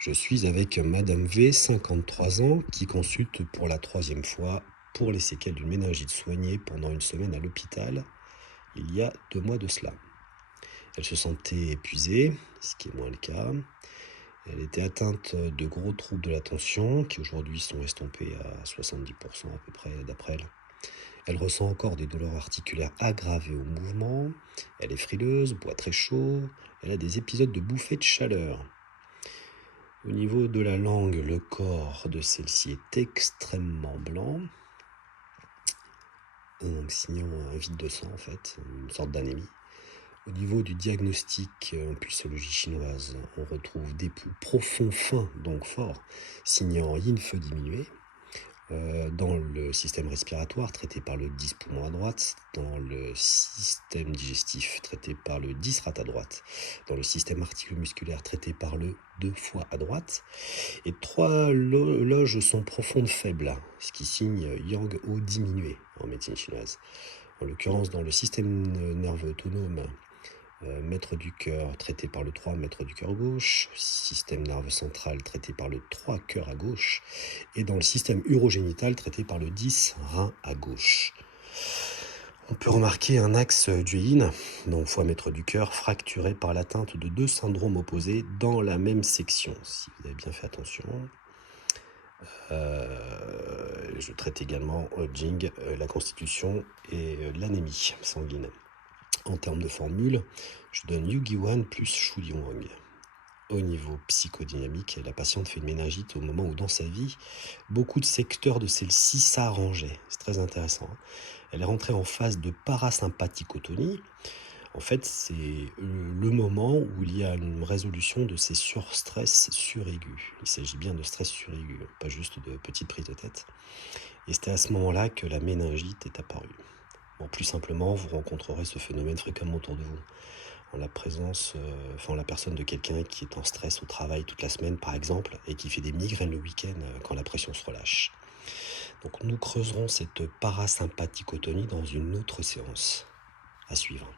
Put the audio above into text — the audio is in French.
Je suis avec Madame V, 53 ans, qui consulte pour la troisième fois pour les séquelles d'une méningite soignée pendant une semaine à l'hôpital, il y a 2 mois de cela. Elle se sentait épuisée, ce qui est moins le cas. Elle était atteinte de gros troubles de l'attention, qui aujourd'hui sont estompés à 70% à peu près d'après elle. Elle ressent encore des douleurs articulaires aggravées au mouvement, elle est frileuse, boit très chaud, elle a des épisodes de bouffées de chaleur. Au niveau de la langue, le corps de celle-ci est extrêmement blanc, donc signant un vide de sang en fait, une sorte d'anémie. Au niveau du diagnostic en pulsologie chinoise, on retrouve des pouls profonds, fins, donc forts, signant yin feu diminué. Dans le système respiratoire, traité par le 10 poumon à droite, dans le système digestif, traité par le 10 rate à droite, dans le système articulo-musculaire, traité par le 2 foie à droite, et 3 loges sont profondes faibles, ce qui signe yang o diminué en médecine chinoise. En l'occurrence, dans le système nerveux autonome, maître du cœur traité par le 3, maître du cœur gauche, système nerveux central traité par le 3, cœur à gauche, et dans le système urogénital traité par le 10, rein à gauche. On peut remarquer un axe du yin, donc foie maître du cœur, fracturé par l'atteinte de 2 syndromes opposés dans la même section, si vous avez bien fait attention. Je traite également Jing, la constitution et l'anémie sanguine. En termes de formule, je donne Yugiwan plus Shu Wang. Au niveau psychodynamique, la patiente fait une méningite au moment où dans sa vie, beaucoup de secteurs de celle-ci s'arrangeaient. C'est très intéressant. Elle est rentrée en phase de parasympathicotonie. En fait, c'est le moment où il y a une résolution de ces surstress suraigus. Il s'agit bien de stress suraigu, pas juste de petites prises de tête. Et c'était à ce moment-là que la méningite est apparue. Bon, plus simplement, vous rencontrerez ce phénomène fréquemment autour de vous, en la présence, en la personne de quelqu'un qui est en stress au travail toute la semaine, par exemple, et qui fait des migraines le week-end quand la pression se relâche. Donc nous creuserons cette parasympathicotonie dans une autre séance à suivre.